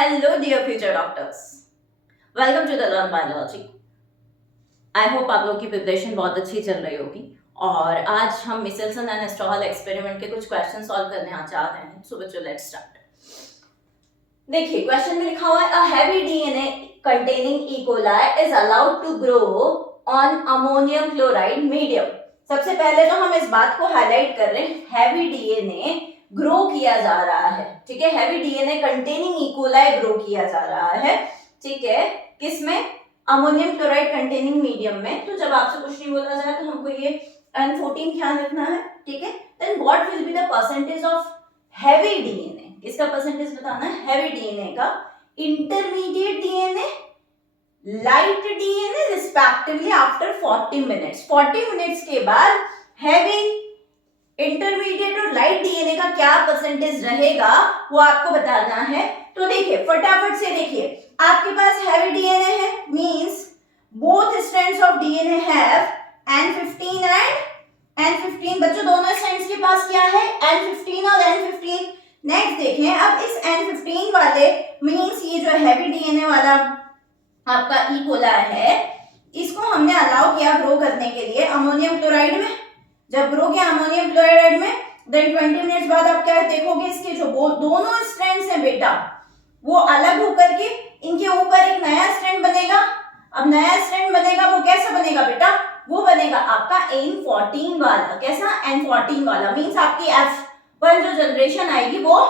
Hello dear future doctors, welcome to the learn biology. I hope आप लोग की preparation बहुत अच्छी चल रही होगी और आज हम मिसेल्सन एंड एस्ट्रॉल एक्सपेरिमेंट के कुछ क्वेश्चन सॉल्व करने चाह रहे हैं। सो बच्चों लेट्स स्टार्ट। देखिए क्वेश्चन में लिखा हुआ है a heavy DNA containing E coli is allowed to grow on ammonium chloride medium. सबसे पहले तो हम इस बात को हाईलाइट कर रहे हैं, हैवी डीएनए ग्रो किया जा रहा है। ठीक है, heavy DNA containing E coli grow किया जा रहा है। ठीक है, किसमें? अमोनियम क्लोराइड कंटेनिंग मीडियम में। तो जब आपसे कुछ नहीं बोला जाए तो हमको ये N14 ध्यान रखना है। ठीक है, then what will be the percentage of heavy DNA? इसका परसेंटेज बताना है हैवी डीएनए का, intermediate DNA, light DNA respectively after 40 minutes. 40 minutes के बाद हैवी, इंटरमीडिएट और लाइट डीएनए का क्या परसेंटेज रहेगा वो आपको बताना है। तो देखिए फटाफट से देखिए, आपके पास हैवी डीएनए है, means both strands of DNA have N15 and N15। बच्चों दोनों स्ट्रैंड्स के पास क्या है? N15 और N15। नेक्स्ट देखें, अब इस N15 वाले मींस ये जो हैवी डीएनए वाला आपका ई कोलाई है, इसको हमने अलाउ किया ग्रो करने के लिए अमोनियम क्लोराइड में। जब ग्रो किया अमोनियम क्लोराइड में, देन 20 मिनट्स बाद आप क्या देखोगे, इसके जो दोनों स्ट्रैंड्स हैं बेटा वो अलग होकर के इनके ऊपर एक नया स्ट्रैंड बनेगा। अब नया स्ट्रैंड बनेगा, वो कैसा बनेगा बेटा? वो बनेगा आपका N14 वाला। कैसा? N14 वाला। मींस आपकी F1 जो जनरेशन आएगी वो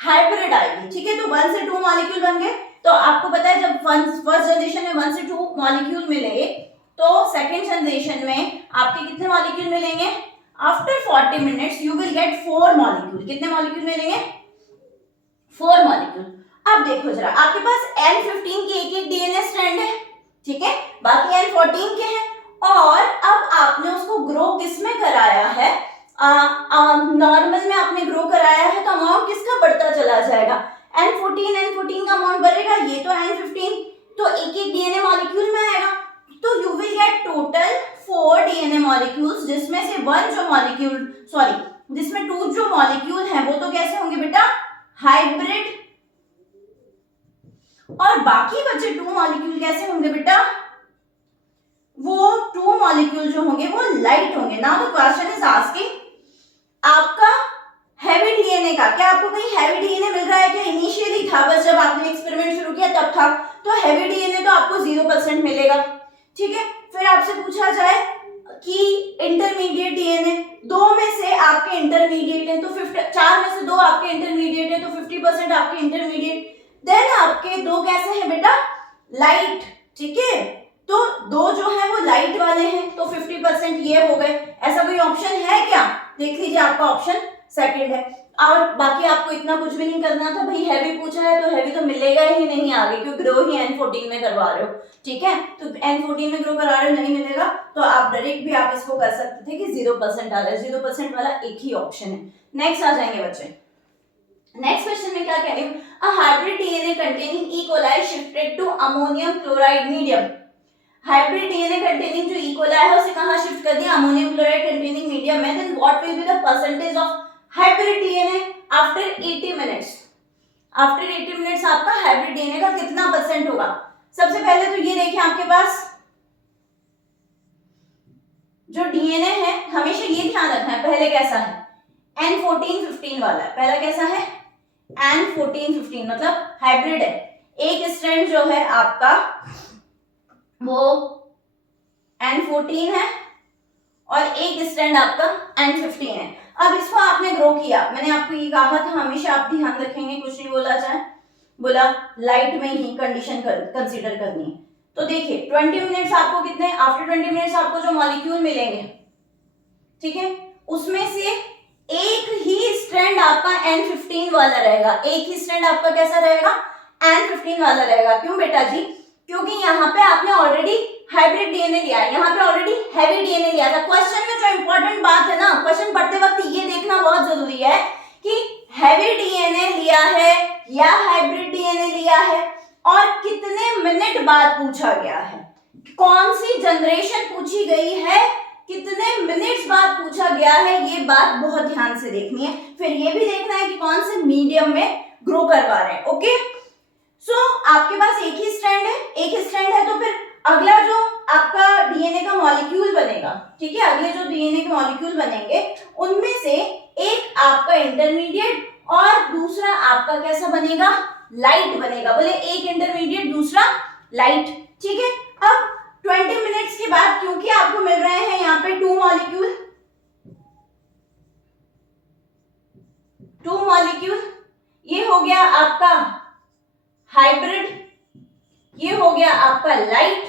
हाइब्रिड आएगी। ठीक है, तो 1 से 2 मॉलिक्यूल बन गए। तो आपको पता है जब फर्स्ट जनरेशन में 1 से 2 मॉलिक्यूल मिले तो सेकेंड जनरेशन में आपके कितने मॉलिक्यूल मिलेंगे? After 40 minutes you will get 4 molecule. कितने मॉलिक्यूल मिलेंगे? 4 मॉलिक्यूल। अब देखो जरा, आपके पास N15 के एक डीएनए स्ट्रैंड है, ठीक है, बाकी N14 के हैं, और अब आपने उसको ग्रो किस में कराया है? नॉर्मल में आपने ग्रो कराया है, तो अमाउंट किसका बढ़ता चला जाएगा? N14 का अमाउंट बढ़ेगा, ये तो N15 तो एक डीएनए मॉलिक्यूल में आएगा। तो you will get total 4 DNA molecules, जिसमें से 1 जो मॉलिक्यूल जिसमें 2 जो मॉलिक्यूल हैं वो तो कैसे होंगे बेटा? हाइब्रिड। और बाकी बचे 2 मॉलिक्यूल कैसे होंगे बेटा? वो 2 मॉलिक्यूल जो होंगे वो लाइट होंगे। Now the question is asking, आपका हैवी डीएनए का, क्या आपको कहीं हैवी डीएनए मिल रहा है क्या? इनिशियली था, बस जब आपने एक्सपेरिमेंट शुरू किया तब था, तो हैवी डीएनए तो आपको 0% मिलेगा। ठीक है, फिर आपसे पूछा जाए कि इंटरमीडिएट डीएनए, 2 में से आपके इंटरमीडिएट है तो 4 में से 2 आपके इंटरमीडिएट है तो 50% आपके इंटरमीडिएट, देन आपके 2 कैसे हैं बेटा? लाइट। ठीक है, तो 2 जो है वो लाइट वाले हैं तो 50% ये हो गए। ऐसा कोई ऑप्शन है क्या? देख लीजिए, आपका ऑप्शन सेकंड है। और बाकी आपको इतना कुछ भी नहीं करना था भाई, हैवी पूछा है तो हैवी तो मिलेगा ही नहीं आगे, क्योंकि ग्रो ही N14 में करवा रहे हो। ठीक है, तो N14 में ग्रो करा रहे हो, नहीं मिलेगा तो आप डायरेक्ट भी आप इसको कर सकते थे कि 0% आ रहा है। 0% वाला एक ही ऑप्शन है। नेक्स्ट आ जाएंगे बच्चे। नेक्स्ट क्वेश्चन में क्या कह रही हूँ, a hybrid DNA containing E coli shifted to ammonium chloride medium. Hybrid DNA containing जो ई कोलाई है उसे कहां शिफ्ट कर दिया? अमोनियम क्लोराइड कंटेनिंग मीडियम में। Then what will be the percentage of hybrid DNA after 80 minutes? After 80 minutes आपका hybrid DNA का कितना परसेंट होगा? सबसे पहले तो ये देखिए, आपके पास जो डीएनए है हमेशा ये ध्यान रखना है, पहले कैसा है? N14-15 वाला है। पहला कैसा है? N14-15 मतलब हाइब्रिड है। एक स्ट्रैंड जो है आपका वो N14 है और एक स्ट्रैंड आपका N15 है। अब इसको आपने ग्रो किया, मैंने आपको ये कहा था हमेशा आप ध्यान रखेंगे, कुछ नहीं बोला जाए, बोला लाइट में ही कंडीशन कंसीडर करनी है। तो देखिए 20 मिनट्स आपको कितने, आफ्टर 20 मिनट्स आपको जो मॉलिक्यूल मिलेंगे, ठीक है, उसमें से एक ही स्ट्रैंड आपका N15 वाला रहेगा। एक ही स्ट्रैंड आपका कैसा रहेगा? N15 वाला रहेगा। क्यों बेटा जी? क्योंकि यहाँ पे आपने ऑलरेडी हाइब्रिड डीएनए लिया है, यहाँ पे ऑलरेडी हैवी डीएनए लिया था। क्वेश्चन में जो इंपॉर्टेंट बात है ना, क्वेश्चन पढ़ते वक्त ये देखना बहुत जरूरी है कि हैवी डीएनए लिया है या हाइब्रिड डीएनए लिया है और कितने मिनट बाद पूछा गया है, कौन सी जनरेशन पूछी गई है, कितने मिनट्स बाद पूछा गया है, ये बात बहुत ध्यान से देखनी है। फिर ये भी देखना है कि कौन से मीडियम में ग्रो करवा रहे हैं। ओके, सो आपके पास एक ही स्ट्रैंड है, एक ही स्ट्रैंड है, तो फिर अगला जो आपका डीएनए का मॉलिक्यूल बनेगा, ठीक है, अगले जो डीएनए के मॉलिक्यूल बनेंगे उनमें से एक आपका इंटरमीडिएट और दूसरा आपका कैसा बनेगा, लाइट बनेगा। बोले एक इंटरमीडिएट दूसरा लाइट, ठीक है। अब 20 मिनट्स के बाद क्योंकि आपको मिल रहे हैं यहाँ पे 2 मॉलिक्यूल, ये हो गया आपका हाइब्रिड, ये हो गया आपका लाइट।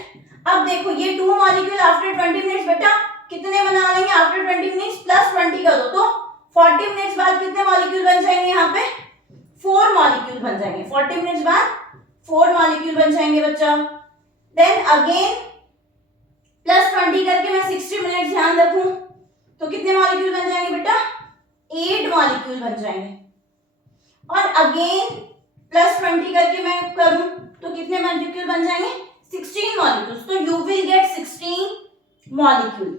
अब देखो ये 2 मॉलिक्यूल आफ्टर 20 मिनट्स बेटा कितने बना लेंगे, आफ्टर 20 मिनट्स प्लस 20 कर दो तो 40 मिनट्स बाद कितने मॉलिक्यूल बन जाएंगे, यहाँ पे 4 मॉलिक्यूल बन जाएंगे। 40 मिनट्स बाद 4 मॉलिक्यूल बन जाएंगे बच्चा। देन अगेन प्लस 20 करके मैं 60 मिनट्स ध्यान रखूं तो कितने मॉलिक्यूल बन जाएंगे बेटा, 8 मॉलिक्यूल बन जाएंगे। और अगेन प्लस 20 करके मैं करूं तो कितने मॉलिक्यूल बन जाएंगे, 16 मॉलिक्यूल्स। तो you will get 16 molecule.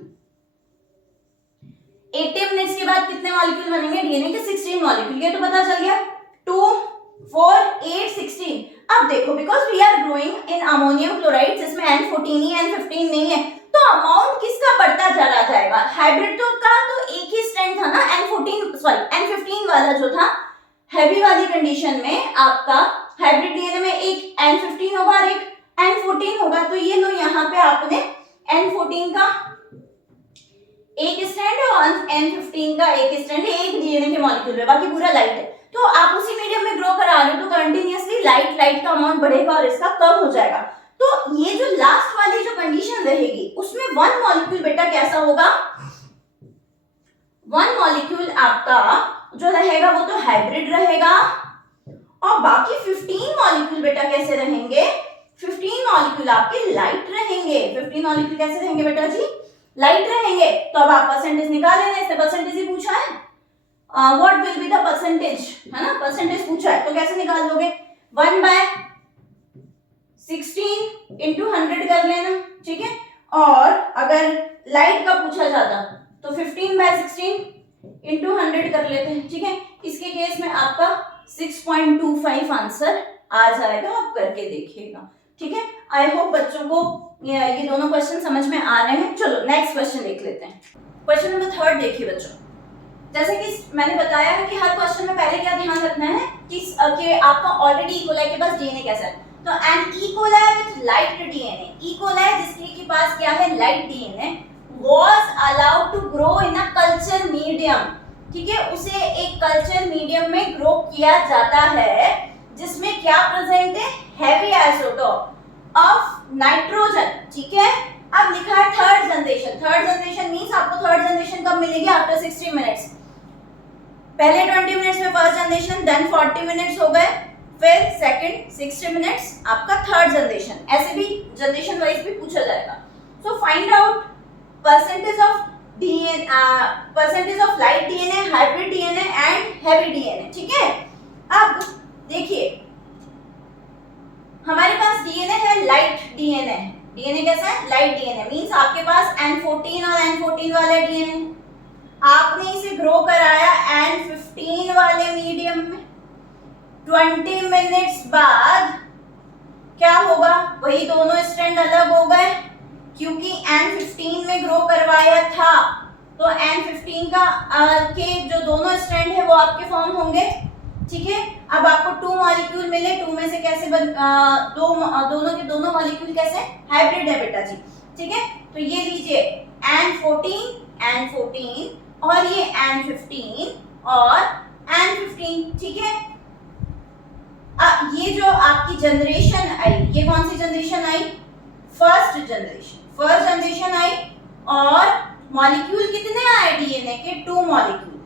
80 minutes के बाद कितने मॉलिक्यूल बनेंगे, डीएनए के 16 मॉलिक्यूल। ये तो पता चल गया, 2 4 8 16। अब देखो because we are growing in ammonium chloride जिसमें N14 ही N15 नहीं है, तो अमाउंट किसका बढ़ता चला जाएगा, हाइब्रिड तो का तो एक ही स्ट्रैंड था ना, N15 वाला जो था हैवी वाली कंडीशन में आपका हाइब्रिड डीएनए में एक N15 होगा और एक N14 होगा। तो ये लो यहाँ पे आपने N14 का एक स्ट्रैंड है और N15 का एक स्ट्रैंड है, एक डीएनए के मॉलिक्यूल है, बाकी पूरा लाइट है। तो आप उसी मीडियम में ग्रो करा रहे हो तो कंटिन्यूअसली लाइट का अमाउंट बढ़ेगा और इसका कम हो जाएगा। तो ये जो लास्ट वाली जो कंडीशन रहेगी उसमें 1 मॉलिक्यूल बेटा कैसा होगा, 1 मॉलिक्यूल आपका जो रहेगा वो तो हाइब्रिड रहेगा और बाकी 15 मॉलिक्यूल बेटा कैसे रहेंगे, 15 मॉलिक्यूल आपके लाइट रहेंगे। 15 मॉलिक्यूल कैसे रहेंगे बेटा जी, लाइट रहेंगे। तो अब आप परसेंटेज निकाल लेना, इससे परसेंटेज ही पूछा है, what will be the percentage, है ना, परसेंटेज पूछा है तो कैसे निकाल लोगे, 1/16 into 100 कर लेना, ठीक है। और अगर लाइट का पूछा जाता तो 15/16 into 100 कर लेते हैं, ठीक है। इसके केस में आपका 6.25 आंसर आ जाएगा, आप करके देखिएगा, ठीक है। आई होप बच्चों को ये दोनों क्वेश्चन समझ में आ रहे हैं। चलो नेक्स्ट क्वेश्चन देख लेते हैं। क्वेश्चन नंबर 3 देखिए बच्चों, जैसे कि मैंने बताया है कि हर क्वेश्चन में पहले क्या ध्यान रखना है कि आपका ऑलरेडी इकोलाई के पास डीएनए कैसा है। तो an E coli with light DNA, E coli जिसके पास क्या है, light DNA, was allowed to grow in a culture medium, ठीक है, उसे एक कल्चर मीडियम में ग्रो किया जाता है जिसमें क्या प्रेजेंट है, हैवी आइसोटोप ऑफ नाइट्रोजन, ठीक है। अब लिखा है थर्ड जनरेशन मींस आपको थर्ड जनरेशन कब मिलेगी, आफ्टर 60 मिनट्स। पहले 20 मिनट्स में फर्स्ट जनरेशन, देन 40 मिनट्स हो गए, फिर सेकंड 60 मिनट्स आपका थर्ड जनरेशन। ऐसे भी जनरेशन वाइज भी पूछा जाएगा। So find out percentage of DNA, percentage of light DNA, hybrid DNA and heavy DNA, ठीक है। अब देखिए हमारे पास डीएनए है, लाइट डीएनए। डीएनए कैसा है, लाइट डीएनए मींस आपके पास N14 और N14 वाला डीएनए, आपने इसे ग्रो कराया N15 वाले मीडियम में। 20 मिनट्स बाद क्या होगा, वही दोनों स्ट्रैंड अलग हो गए क्योंकि N15 में ग्रो करवाया था, तो N15 का के जो दोनों स्ट्रैंड है वो आपके फॉर्म होंगे, ठीक है। अब आपको 2 मॉलिक्यूल मिले, 2 में से कैसे दोनों के दोनों मॉलिक्यूल कैसे, हाइब्रिड है बेटा जी, ठीक है। तो ये लीजिए N14 और ये N15 और N15, ठीक है। अब ये जो आपकी जनरेशन आई, ये कौन सी जनरेशन आई, फर्स्ट जनरेशन आई और मॉलिक्यूल कितने आए डीएनए के, 2 मॉलिक्यूल।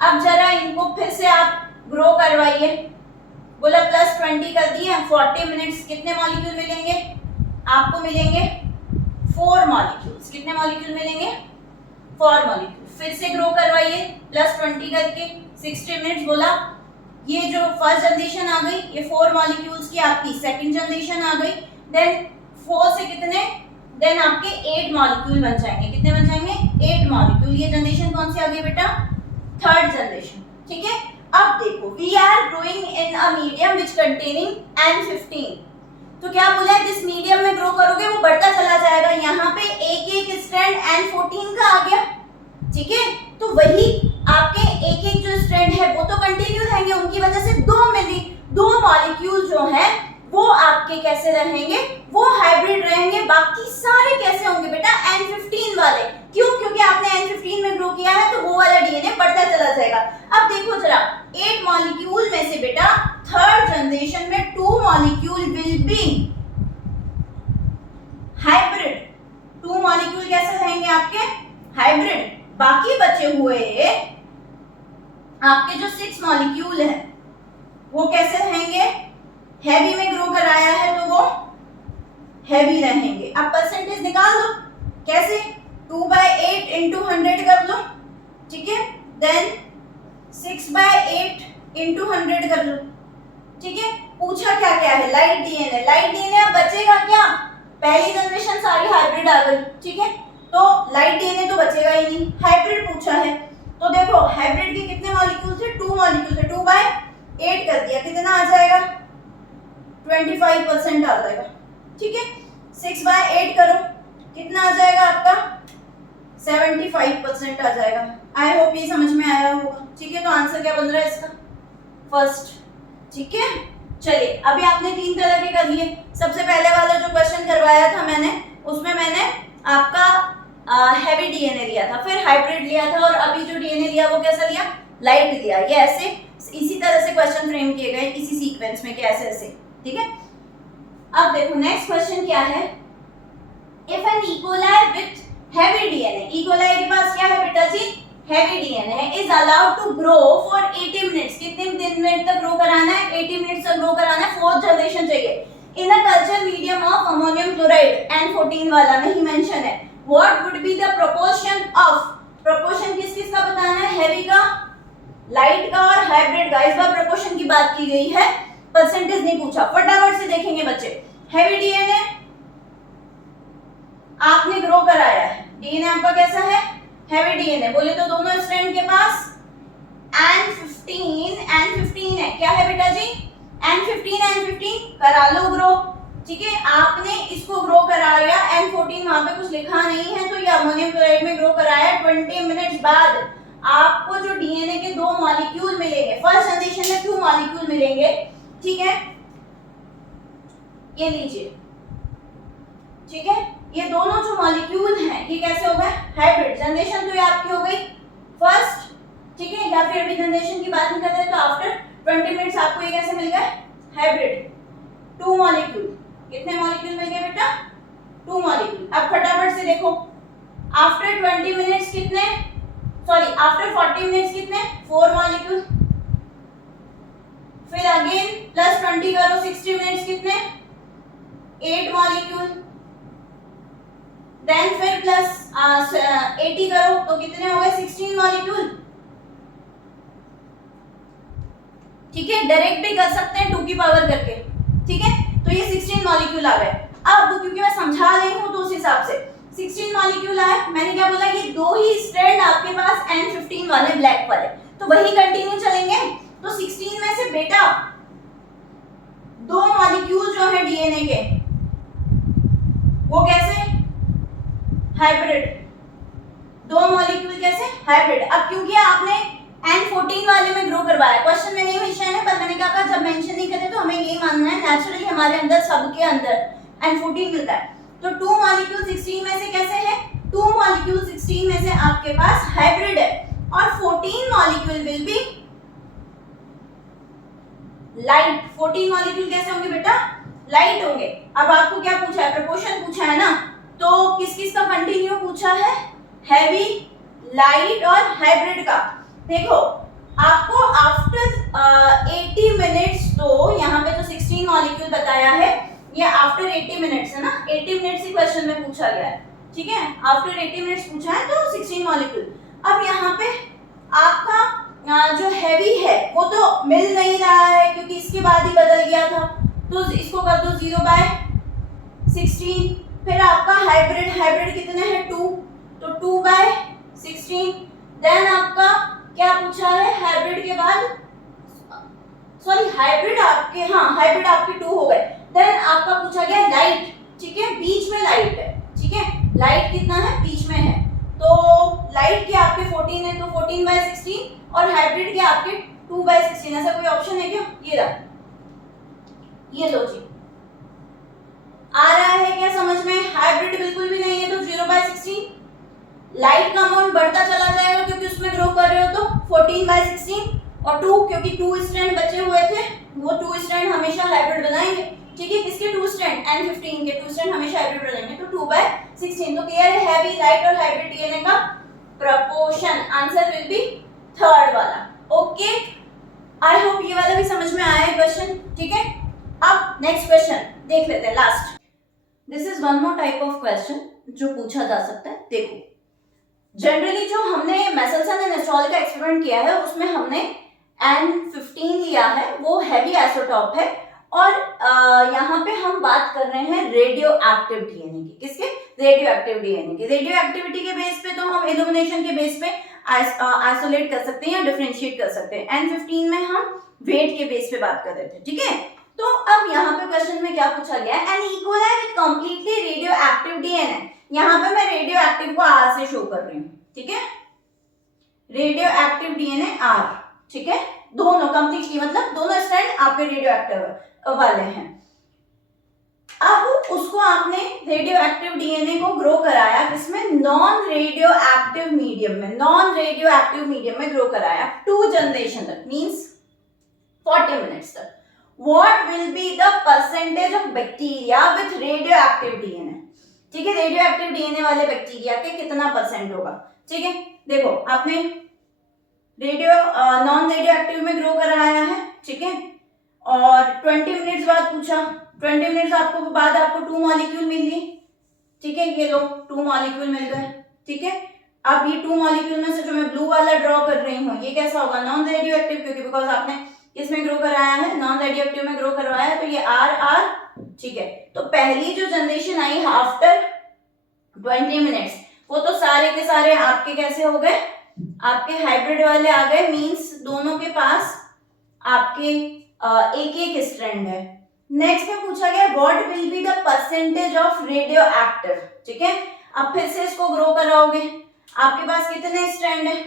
अब जरा इनको फिर से आप ग्रो करवाइए, बोला प्लस 20 कर दिया, 40 मिनट्स, कितने मॉलिक्यूल मिलेंगे आपको, मिलेंगे 4 मॉलिक्यूल्स। कितने मॉलिक्यूल मिलेंगे, 4 मॉलिक्यूल। फिर से ग्रो करवाइए प्लस 20 करके 60 मिनट्स, बोला ये जो फर्स्ट जनरेशन आ गई, ये 4 मॉलिक्यूल्स की आपकी सेकंड जनरेशन आ गई, देन 4 से कितने, देन आपके 8 मॉलिक्यूल बन जाएंगे। कितने बन जाएंगे, 8 मॉलिक्यूल। ये जनरेशन कौन सी आ गई बेटा, थर्ड जनरेशन, ठीक है। अब देखो, we are growing in a medium which containing N15, तो क्या बोला है, जिस मीडियम में ग्रो करोगे वो बढ़ता चला जाएगा। यहाँ पे एक एक स्ट्रैंड N14 का आ गया, ठीक है, तो वही आपके एक एक जो स्ट्रैंड है वो तो कंटिन्यू रहेंगे, उनकी वजह से दो मॉलिक्यूल जो है वो आपके कैसे रहेंगे, वो हाइब्रिड रहेंगे। बाकी सारे कैसे होंगे बेटा, N15 वाले। क्यों? क्योंकि आपने N15 में ग्रो किया है तो वो वाला डीएनए बढ़ता चला जाएगा। अब देखो जरा, 8 मॉलिक्यूल में से बेटा थर्ड जनरेशन में 2 molecule will be hybrid. 2 molecule कैसे रहेंगे आपके, हाइब्रिड। बाकी बचे हुए आपके जो 6 मॉलिक्यूल है वो कैसे रहेंगे, हैवी में ग्रो कराया है तो वो हैवी रहेंगे। अब परसेंटेज निकाल लो, कैसे, 2/8 इंटू 100 कर लो, ठीक है, देन 6/8 इंटू 100 कर लो, ठीक है। पूछा क्या क्या है, लाइट डीएनए, लाइट डीएनए अब बचेगा क्या, पहली जनरेशन सारी हाइब्रिड आ गई, ठीक है, तो लाइट डीएनए तो बचेगा ही नहीं, हाइब्रिड पूछा है। तो देखो हाइब्रिड के कितने मॉलिक्यूल थे, 2 मॉलिक्यूल थे, 2/8 कर दिया, कितना आ जाएगा, 25% आ जाएगा, ठीक है। 6/8 करो, कितना आ जाएगा आपका, 75% आ जाएगा। आई होप ये समझ में आया होगा, ठीक है। तो आंसर क्या बन रहा है इसका, फर्स्ट, ठीक है। चलिए, अभी आपने 3 तरह के कर लिए। सबसे पहले वाला जो क्वेश्चन करवाया था मैंने, उसमें मैंने आपका हैवी डीएनए लिया था, फिर हाइब्रिड लिया था, और अभी जो डीएनए लिया वो कैसा लिया, लाइट लिया। ये ऐसे इसी तरह से क्वेश्चन फ्रेम किए गए, इसी सीक्वेंस में, कैसे ऐसे, ठीक है। अब देखो नेक्स्ट क्वेश्चन क्या है, if an E coli with heavy DNA, E coli के पास क्या है बेटा जी, हैवी डीएनए है, is allowed to grow for 80 minutes, कितने मिनट तक ग्रो कराना है, 80 मिनट्स तक ग्रो कराना है, 4th जनरेशन चाहिए, in a culture medium of ammonium chloride, N14 वाला नहीं मेंशन है। What would be the proportion of, proportion किस किस का बताना है, हैवी का, लाइट का और हाइब्रिड का। इस बार प्रोपोर्शन की बात की गई है, परसेंटेज नहीं पूछा। फटाफट से देखेंगे बच्चे, हैवी डीएनए आपने ग्रो कराया है, डीएनए आपका कैसा है, हैवी डीएनए, बोले तो दोनों स्ट्रैंड के पास N15 है, क्या है बेटा जी, N15 करा लो ग्रो, ठीक है। आपने इसको ग्रो कराया, N14 वहां पे कुछ लिखा नहीं है, तो ये अमोनियम क्लोराइड में ग्रो कराया। 20 मिनट्स बाद आपको जो डीएनए के 2 मॉलिक्यूल मिलेंगे, फर्स्ट जनरेशन में 2 मॉलिक्यूल मिलेंगे, ठीक है, ये लीजिए, ठीक है। ये दोनों जो मॉलिक्यूल हैं ये कैसे हो गए, हाइब्रिड। जनरेशन तो ये आपकी हो गई फर्स्ट, ठीक है, या फिर अभी जनरेशन की बात नहीं कर रहे तो आफ्टर 20 मिनट्स आपको ये कैसे मिल गए, हाइब्रिड। 2 मॉलिक्यूल, कितने मॉलिक्यूल मिल गए बेटा, 2 मॉलिक्यूल। अब फटाफट से देखो, आफ्टर 20 मिनट्स कितने, सॉरी आफ्टर 40 मिनट्स कितने, 4 मॉलिक्यूल, फिर अगेन प्लस 20 करो, 60 मिनट्स कितने, 8 मॉलिक्यूल, देन फिर प्लस 80 करो तो कितने हो गए, 16 मॉलिक्यूल, ठीक है। डायरेक्ट भी कर सकते हैं 2 की पावर करके, ठीक है। तो ये 16 मॉलिक्यूल आ गए। अब क्योंकि मैं समझा रही हूं तो उस हिसाब से 16 मॉलिक्यूल आए, मैंने क्या बोला, ये 2 ही स्ट्रैंड आपके पास N15 वाले ब्लैक वाले, तो वही कंटिन्यू चलेंगे। तो 16 में से बेटा 2 मॉलिक्यूल जो है डीएनए के वो कैसे, हाइब्रिड, 2 मॉलिक्यूल कैसे, हाइब्रिड। अब क्योंकि आपने N14 वाले में ग्रो करवाया, क्वेश्चन में नहीं मेंशन है, पर मैंने क्या कहा, जब मेंशन नहीं करते तो हमें यही मानना है, नेचुरली हमारे अंदर, सबके अंदर N14 मिलता है। तो 2 मॉलिक्यूल 16 में से कैसे है, 2 मॉलिक्यूल 16 में से आपके पास हाइब्रिड है, और 14 molecule will be light. 14 molecule कैसे होंगे बेटा, लाइट होंगे। अब आपको क्या पूछा है, प्रोपोर्शन पूछा है ना, तो किस किस का कंटिन्यू पूछा है, हैवी, लाइट और हाइब्रिड का। देखो आपको आफ्टर 80 मिनट्स, तो यहाँ पे जो 16 मॉलिक्यूल बताया है ये आफ्टर 80 मिनट्स है ना, 80 मिनट्स ही क्वेश्चन में पूछा गया है, ठीक है। आफ्टर 80 मिनट्स पूछा है तो 16 मॉलिक्यूल। अब यहाँ पे आपका जो हैवी है वो तो मिल नहीं रहा है क्योंकि इसके बाद ही बदल गया था, तो इसको कर दो 0/16। फिर आपका हाइब्रिड, हाइब्रिड कितने हैं, 2, तो 2/16। देन आपका क्या पूछा है, हाइब्रिड के बाद सॉरी हाइब्रिड आपके, हाँ हाइब्रिड आपके 2 हो गए। देन आपका पूछा गया लाइट, ठीक है, बीच में लाइट है, ठीक है, लाइट कितना है, बीच में है, तो लाइट के आपके 14 है, तो 14/16 और हाइब्रिड के आपके 2/16। ऐसा कोई ऑप्शन है क्या? ये रहा, ये लो जी, आ रहा है क्या समझ में? हाइब्रिड बिल्कुल भी नहीं है तो 0/16। लाइट का अमाउंट बढ़ता चला जाएगा क्योंकि उसमें ग्रो कर रहे हो, तो 14/16 और 2, क्योंकि 2 स्ट्रैंड बचे हुए थे, वो 2 स्ट्रैंड हमेशा हाइब्रिड बनाएंगे, ठीक है, किसके 2 स्ट्रैंड, N15 के 2 स्ट्रैंड हमेशा हाइब्रिड बनाएंगे, तो 2/16। तो क्लियर है भी लाइट और हाइब्रिड डीएनए का proportion, answer will be third वाला। ओके, आई होप ये वाला भी समझ में आया है क्वेश्चन, ठीक है। अब नेक्स्ट क्वेश्चन देख लेते हैं, last. This is one more type of question जो पूछा जा सकता है। देखो, जनरली जो हमने मेसेल्सन एंड एस्ट्रॉल का एक्सपेरिमेंट किया है उसमें हमने N15 लिया है, वो हैवी आइसोटॉप है, और यहाँ पे हम बात कर रहे हैं रेडियो एक्टिव डीएनए की। किसके? रेडियो एक्टिव डीएनए की। रेडियो एक्टिविटी के बेस पे तो हम इल्यूमिनेशन के बेस पे आइसोलेट कर सकते हैं या डिफरेंशिएट कर सकते हैं। N15 में हम वेट के बेस पे बात कर रहे थे, ठीक है। तो अब यहाँ पे क्वेश्चन में क्या पूछा गया है, एन इक्वल है with completely radio active DNA. यहाँ पे मैं रेडियो एक्टिव को आर से शो कर रही हूँ, ठीक है, रेडियो एक्टिव डीएनए आर, ठीक है, दोनों कंप्लीटली, मतलब दोनों स्ट्रैंड आपके रेडियो एक्टिव वाले हैं। अब उसको आपने रेडियो एक्टिव डीएनए को ग्रो कराया किसमें? नॉन रेडियो एक्टिव मीडियम में, नॉन रेडियो एक्टिव मीडियम में ग्रो कराया 2 जनरेशन तक, मींस 40 मिनट्स तक। What will be the percentage of bacteria with radioactive DNA? ठीक है, रेडियो एक्टिव डीएनए वाले बैक्टीरिया के कितना परसेंट होगा, ठीक है। देखो, आपने रेडियो नॉन रेडियो एक्टिव में ग्रो कराया है, ठीक है, और 20 मिनट्स बाद पूछा, 20 मिनट्स आपको बाद आपको 2 मॉलिक्यूल मिल गई, ठीक है, ये लो 2 मॉलिक्यूल मिल गए, ठीक है। अब ये 2 मॉलिक्यूल में से जो मैं ब्लू वाला ड्रॉ कर रही हूँ ये कैसा होगा? नॉन रेडियो एक्टिव, क्योंकि बिकॉज आपने किसमें ग्रो कराया है? नॉन रेडियो एक्टिव में ग्रो करवाया है, तो ये आर आर, ठीक है। तो पहली जो जनरेशन आई आफ्टर 20 मिनट्स, वो तो सारे के सारे आपके कैसे हो गए? आपके हाइब्रिड वाले आ गए, मींस दोनों के पास आपके एक एक स्ट्रैंड है। नेक्स्ट में पूछा गया what will be the percentage of radio active, ठीक है। अब फिर से इसको ग्रो कराओगे, आपके पास कितने स्ट्रैंड है?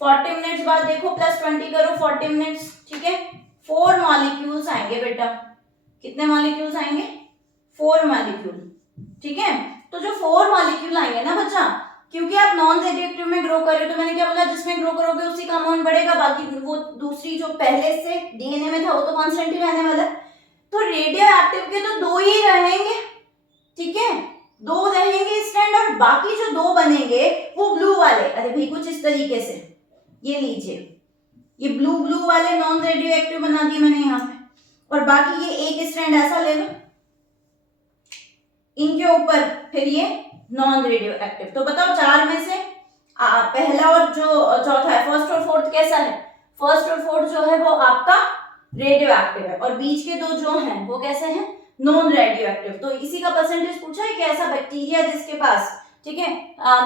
40 मिनट्स बाद देखो, +20 करो 40 मिनट्स, ठीक है, 4 मॉलिक्यूल्स आएंगे बेटा। कितने मॉलिक्यूल्स आएंगे? 4 मॉलिक्यूल, ठीक है। तो जो 4 मॉलिक्यूल आएंगे ना बच्चा, क्योंकि आप नॉन रेडियोएक्टिव में ग्रो कर रहे हो, तो मैंने क्या बोला, जिसमें ग्रो करोगे उसी का अमाउंट बढ़ेगा, बाकी वो दूसरी जो पहले से डीएनए में था वो तो कांस्टेंट ही रहने वाला है। तो रेडियो एक्टिव के तो 2 ही रहेंगे, ठीक है, 2 रहेंगे स्ट्रैंड, और बाकी जो 2 बनेंगे वो ब्लू वाले, अरे भाई कुछ इस तरीके से, ये लीजिए, ये ब्लू ब्लू वाले नॉन रेडियो एक्टिव बना दिए मैंने यहाँ पे, और बाकी ये एक स्ट्रैंड ऐसा ले लो, इनके ऊपर फिर ये नॉन रेडियो एक्टिव। तो बताओ 4 में से पहला और जो चौथा है, फर्स्ट और फोर्थ कैसा है? फर्स्ट और फोर्थ जो है वो आपका रेडियो एक्टिव है, और बीच के 2 जो हैं वो कैसे हैं? Non radio active. तो इसी का परसेंटेज पूछा है कि ऐसा बैक्टीरिया जिसके पास, ठीक है,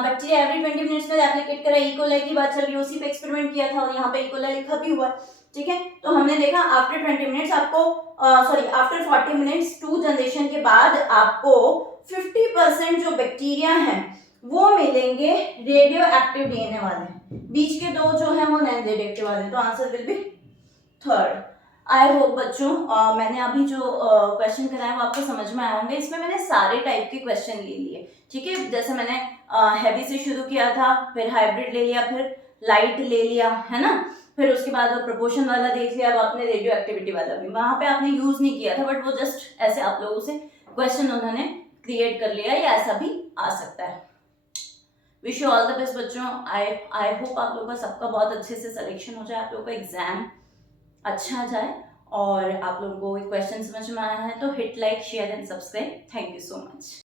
बैक्टीरिया एवरी 20 मिनट्स में रेप्लिकेट करे, इकोलाई की बात चल रही है, उसी पे एक्सपेरिमेंट किया था और यहाँ पे इकोलाई लिखा भी हुआ है, ठीक है। तो हमने देखा आफ्टर 20 मिनट्स आपको आफ्टर 40 मिनट्स 2 जनरेशन के बाद आपको 50% जो बैक्टीरिया हैं वो मिलेंगे रेडियो एक्टिव डीएनए वाले, बीच के 2 जो हैं वो नॉन रेडियो एक्टिव वाले। तो answer will be third. I hope बच्चों मैंने अभी जो क्वेश्चन कराए वो आपको समझ में आए होंगे। इसमें मैंने सारे टाइप के क्वेश्चन ले लिए, ठीक है, जैसे मैंने हैवी से शुरू किया था, फिर हाइब्रिड ले लिया, फिर लाइट ले लिया, है ना, फिर उसके बाद प्रोपोर्शन वाला देख लिया, अब आपने रेडियो एक्टिविटी वाला भी, वहां पे आपने यूज नहीं किया था, बट वो जस्ट ऐसे आप लोगों से क्वेश्चन उन्होंने क्रिएट कर लिया, या ऐसा भी आ सकता है। Wish you all the best बच्चों। आई होप आप लोगों का सबका बहुत अच्छे से सिलेक्शन हो जाए, आप लोगों का एग्जाम अच्छा जाए, और आप लोगों को क्वेश्चन समझ में आया है तो hit like share and subscribe. Thank you so much.